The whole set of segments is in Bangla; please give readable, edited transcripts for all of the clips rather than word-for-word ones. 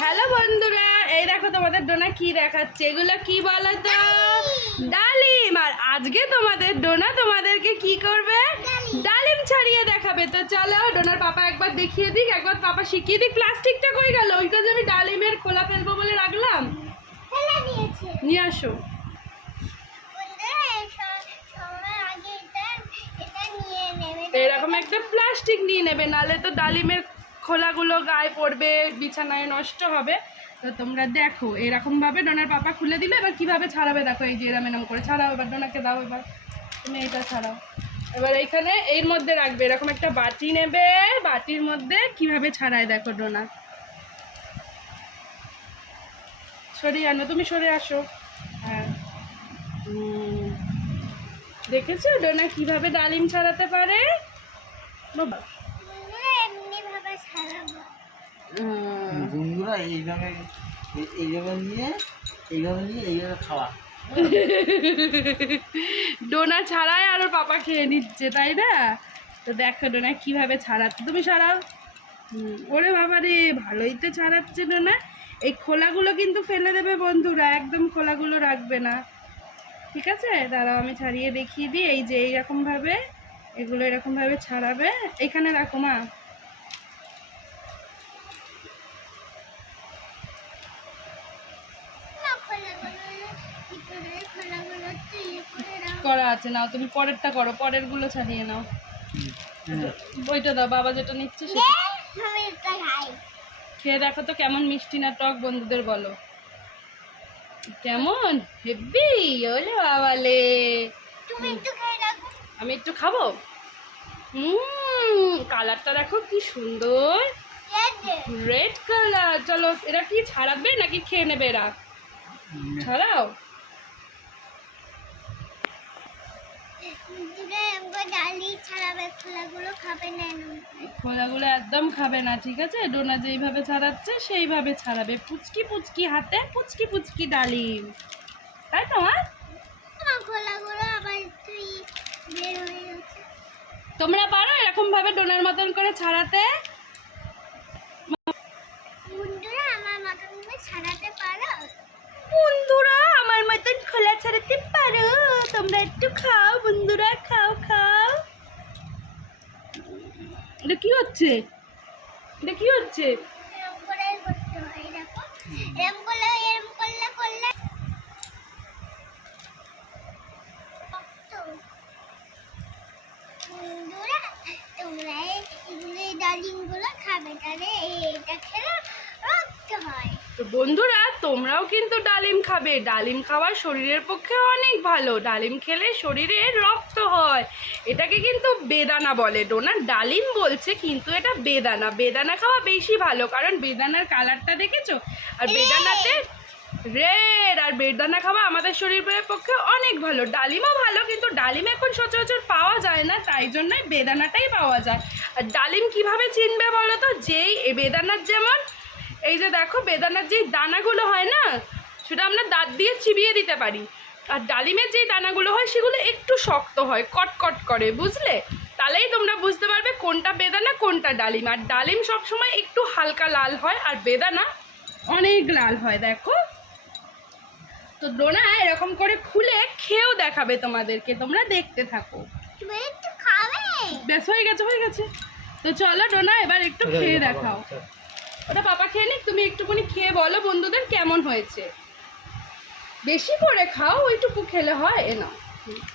হ্যালো বন্ধুরা, এই দেখো তোমাদের ডোনা কি দেখাচ্ছে। এগুলো কি বলো তো? ডালিম। আর আজকে তোমাদের ডোনা তোমাদেরকে কি করবে? ডালিম ছাড়িয়ে দেখাবে। তো চলো ডোনার পাপা একবার দেখিয়ে দিক, একবার পাপা শিখিয়ে দিক। প্লাস্টিকটা কই গেল? ওইটা যে আমি ডালিমের খোলা ফেলবো বলে রাখলাম, নিয়ে আসো। এরকম একটা প্লাস্টিক নিয়ে নেবে, নাহলে তো ডালিমের খোলাগুলো গায়ে পড়বে, বিছানায় নষ্ট হবে। তো তোমরা দেখো এরকমভাবে ডোনার পাপা খুলে দিলে এবার কীভাবে ছাড়াবে দেখো। এই যে এরম করে ছাড়াও। এবার ডোনাকে দাও, এবার তুমি এইটা ছাড়াও। এবার এইখানে এর মধ্যে রাখবে, এরকম একটা বাটি নেবে, বাটির মধ্যে কিভাবে ছাড়ায় দেখো ডোনা। সরিয়ে আনো, তুমি সরে আসো। হ্যাঁ, দেখেছো ডোনা কিভাবে ডালিম ছাড়াতে পারে? বন্ধুরা এইভাবে নিয়ে এইভাবে খাওয়া। ডোনা ছাড়ায় আর ওর পাপা খেয়ে নিচ্ছে, তাই না? তো দেখো ডোনা কিভাবে ছাড়াচ্ছে, তুমি ছাড়াও। ওরে বাবা রে, ভালোই তো ছাড়াচ্ছে ডোনা। এই খোলাগুলো কিন্তু ফেলে দেবে বন্ধুরা, একদম খোলাগুলো রাখবে না, ঠিক আছে? দাঁড়াও আমি ছাড়িয়ে দেখিয়ে দিই। এই যে এইরকমভাবে এগুলো এরকমভাবে ছাড়াবে। এখানে রাখো মা। করা আছে, নাও তুমি পরেরটা করো, পরেরগুলো ছাড়িয়ে নাও। বইটা দাও, বাবা যেটা নিচ্ছে সেটা খেয়ে দেখো তো কেমন মিষ্টি না টক, বন্ধুদের বলো কেমন। হেব্বি। ওলে বাবালে, আমি একটু খাবো। কালারটা দেখো কি সুন্দর, রেড কালার। চলো এরা কি ছাড়াবে নাকি খেয়ে নেবে? এরা ছাড়াও। খোলাগুলো একদম খাবে না, ঠিক আছে? ডোনা যেইভাবে ছাড়াচ্ছে সেইভাবে ছাড়াবে। পুচকি পুচকি হাতে পুচকি পুচকি ডালিম, তাই তো মা? তোমরা পারো এরকম ভাবে ডোনার মতন করে ছাড়াতে? বন্ধুরা আমার মতন খোলা ছাড়াতে পারো? তোমরা একটু খাও বন্ধুরা, খাও খাও। এটা কি হচ্ছে? এটা কি হচ্ছে? তোমরা এগুলো ডালিমগুলো খাবে, তাহলে এটা খেলে রক্ত হয়। তো বন্ধুরা তোমরাও কিন্তু ডালিম খাবে। ডালিম খাওয়া শরীরের পক্ষে অনেক ভালো। ডালিম খেলে শরীরে রক্ত হয়। এটাকে কিন্তু বেদানা বলে। ডোনা ডালিম বলছে কিন্তু এটা বেদানা। বেদানা খাওয়া বেশি ভালো, কারণ বেদানার কালারটা দেখেছো? আর বেদানাতে রেড। আর বেদানা খাওয়া আমাদের শরীরের পক্ষে অনেক ভালো। ডালিমও ভালো, কিন্তু ডালিম এখন সচরাচর পাওয়া যায় না, তাই জন্যই বেদানাটাই পাওয়া যায়। আর ডালিম কিভাবে চিনবে বলো তো? যেই বেদানার যেমন এই যে দেখো বেদানার যেই দানাগুলো হয় না, সেটা আমরা দাঁত দিয়ে চিবিয়ে দিতে পারি। আর ডালিমের যেই দানাগুলো হয় সেগুলো একটু শক্ত হয়, কটকট করে, বুঝলে? তাহলেই তোমরা বুঝতে পারবে কোনটা বেদানা কোনটা ডালিম। আর ডালিম সবসময় একটু হালকা লাল হয়, আর বেদানা অনেক লাল হয়, দেখো। তো ডোনা এরকম করে খুলে খেয়েও দেখাবে তোমাদেরকে, তোমরা দেখতে থাকো। ব্যাস হয়ে গেছে, হয়ে গেছে। তো চলো ডোনা এবার একটু খেয়ে দেখাও। ওটা পাপা খেয়ে নিক, তুমি একটুখানি খেয়ে বলো বন্ধুদের কেমন হয়েছে। বেশি করে খাও, ওইটুকু খেলে হয়। এ নাও,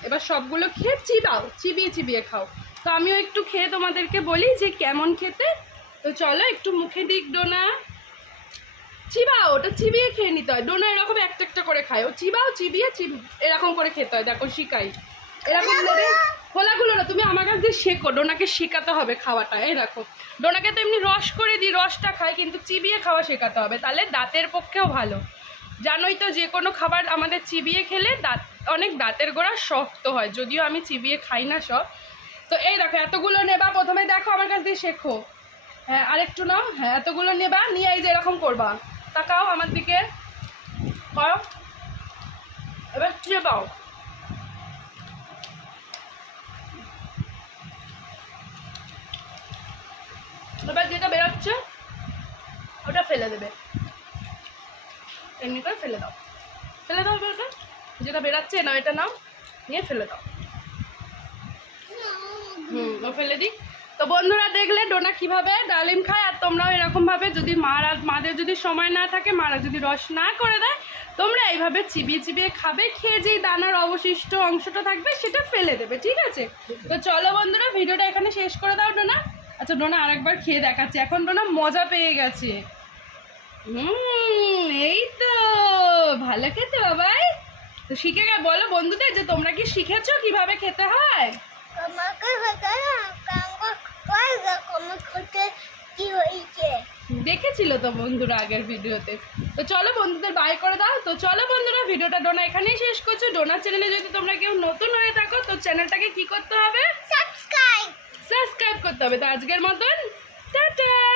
এবার সবগুলো খেয়ে চিবাও, চিবিয়ে চিবিয়ে খাও। তো আমিও একটু খেয়ে তোমাদেরকে বলি যে কেমন খেতে। তো চলো একটু মুখে দিক ডোনা। চিবাও, ওটা চিবিয়ে খেয়ে নিতে হয়। ডোনা এরকম একটা একটা করে খায়, ও চিবাও, চিবিয়ে এরকম করে খেতে হয়। দেখো শিখাই, এরকম নেবে। খোলাগুলো না, তুমি আমার কাছ দিয়ে শেখো। ডোনাকে শেখাতে হবে খাওয়াটা। এই দেখো ডোনাকে তো এমনি রস করে দিই, রসটা খায়, কিন্তু চিবিয়ে খাওয়া শেখাতে হবে, তাহলে দাঁতের পক্ষেও ভালো। জানোই তো যে কোনো খাবার আমাদের চিবিয়ে খেলে অনেক দাঁতের গোড়া শক্ত হয়, যদিও আমি চিবিয়ে খাই না সব। তো এই দেখো এতগুলো নেবা, প্রথমে দেখো আমার কাছ দিয়ে শেখো। হ্যাঁ আরেকটু নাও। হ্যাঁ এতগুলো নেবা, নিয়ে এই যে এরকম করবা, তাকাও আমার দিকে, করো। এবার চিবাও। এবার যেটা বেরোচ্ছে ওটা ফেলে দেবে। এমনি করে ফেলে দাও এবার ওটা যেটা বেরাচ্ছে না এটা নাও নিয়ে ফেলে দাও। ও ফেলে দিই। তো বন্ধুরা দেখলে ডোনা কিভাবে ডালিম খায়, আর তোমরাও এরকমভাবে যদি মাদের যদি সময় না থাকে, মারা যদি রস না করে দেয়, তোমরা এইভাবে চিবিয়ে চিবিয়ে খাবে, খেয়ে যেই দানার অবশিষ্ট অংশটা থাকবে সেটা ফেলে দেবে, ঠিক আছে? তো চলো বন্ধুরা ভিডিওটা এখানে শেষ করে দাও ডোনা। আচ্ছা ডোনা আরেকবার খেয়ে দেখাচ্ছে, এখন ডোনা মজা পেয়ে গেছে। এই তো ভালো খেতে বাবাই। তো শিখে বলো বন্ধুদের যে তোমরা কি শিখেছো কিভাবে খেতে হয়? আমাকে হতে খেতে কি হয়েছে দেখেছিল তো বন্ধুরা আগের ভিডিওতে। তো চলো বন্ধুদের বাই করে দাও। তো চলো বন্ধুরা ভিডিওটা ডোনা এখানেই শেষ করছো। ডোনার চ্যানেলে যদি তোমরা কেউ নতুন হয়ে থাকো তো চ্যানেলটাকে কি করতে হবে? সাবস্ক্রাইব সাবস্ক্রাইব করতে হবে। তো আজকের মতন টাটা।